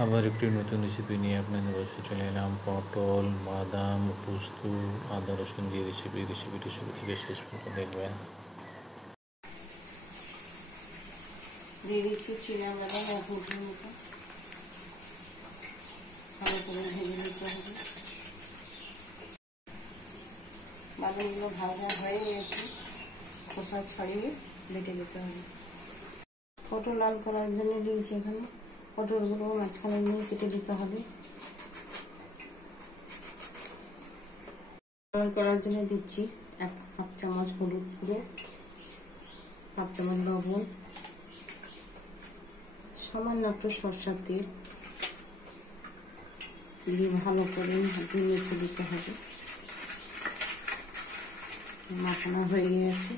আবার একটি নতুন রেসিপি নিয়ে আপনাদের পাশে চলে এলাম। পটল, বাদাম, পোস্ত, আদা রসুন দিয়ে রেসিপিটি শুরু থেকে শেষ পর্যন্ত দেখবেন। দিয়ে দিচ্ছি চিনাবাদাম এক মুঠোর মতো, ভালো করে ভেজে নিতে হবে। বাদামগুলো ভাজা হয়ে গেছে, খোসা ছাড়িয়ে বেটে দিতে হবে। পটল লাল করার জন্য দিয়েছি এখানে, পটলগুলো মাঝখানে নিয়ে কেটে দিতে হবে। লাল করার জন্য দিচ্ছি হাফ চামচ হলুদ গুঁড়ো, হাফ চামচ লবণ, সামান্য একটু সরষের তেল দিয়ে ভালো করে মেখে দিতে হবে। মাখানো হয়ে গেছে,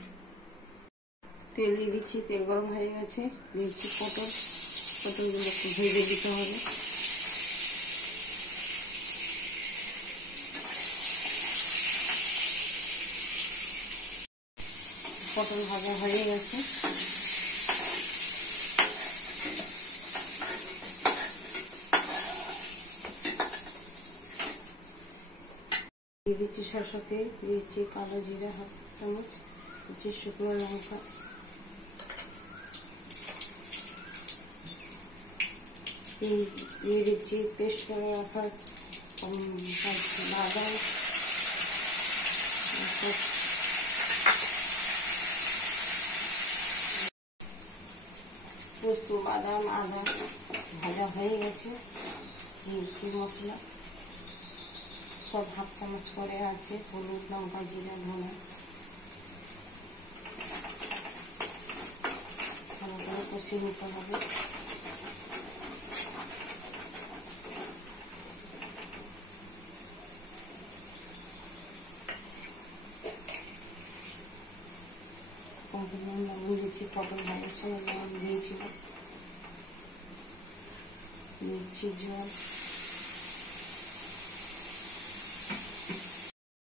তেল দিয়ে দিচ্ছি, তেল গরম হয়ে গেছে, দিচ্ছি পটলগুলো একটু ভেজে দিতে হবে। পটল ভাজা হয়ে গেছে, দিয়ে দিচ্ছি সরষের তেল, দিচ্ছি কালো জিরা হাফ চামচ, দিচ্ছি শুকনো লঙ্কা, দিয়ে দিচ্ছি পেস্ট করে রাখা বাদাম, পোস্ত, বাদাম, আদা ভাজা হয়ে গেছে। দিচ্ছি মশলা, সব হাফ চামচ করে আছে, হলুদ, লঙ্কা, জিরা, ধনে, ভালো করে কষিয়ে নিতে হবে। লবণ দিচ্ছি, পটল ভাজার সময় লবণ দিয়েছিল, দিচ্ছি জল,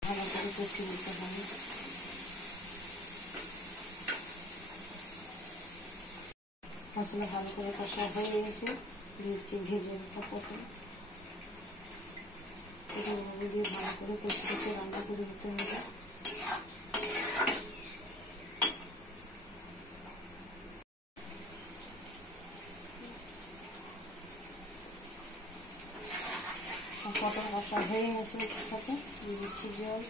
ভালো করে কষিয়ে নিতে হবে। মশলা ভালো করে কষা হয়ে গেছে, দিচ্ছি ভেজে রাখা পটল, দিয়ে ভালো করে কষে রান্না করে দিতে হবে। পটল কষা হয়ে গেছে, এর সাথে দিয়ে দিচ্ছি জল,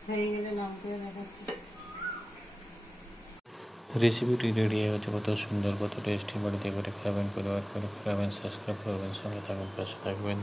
হয়ে গেলে নাম করে দেখাচ্ছি। রেসিপিটি রেডি হয়ে গেছে। কত সুন্দর, কত টেস্টি। বাড়িতে করে খাবেন, পরিবার করে খাবেন, সাবস্ক্রাইব করবেন, সঙ্গে থাকবেন, পাশে থাকবেন।